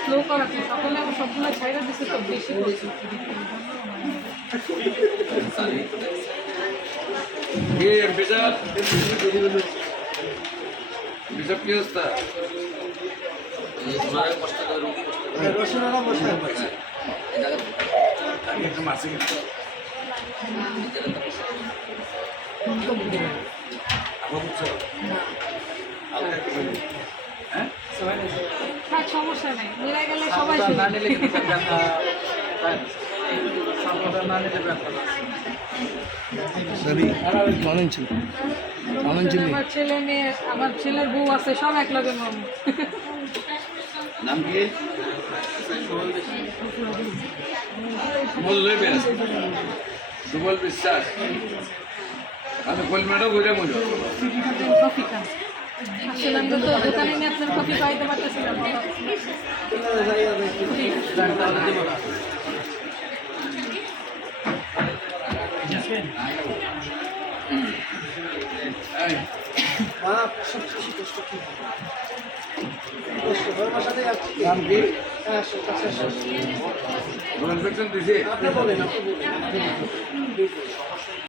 slow করাতে সকালে আমার সবগুলো ছাইরা দিচ্ছে তো বেশি করছে হ্যাঁ সমস্যা নেই মিলাই গেলে সবাই আমার ছেলে মেয়ে আমার ছেলের বউ আছে সব এক লগে মামু নাম কি সুবল বিশ্বাস আমি কলমাটা বইটা বলি কফি খান আসলে আমরা তো দোকানে নিয়ে আপনার কফি পাইতে পারতেছিলাম নাম কি ইনফেকশন দিছে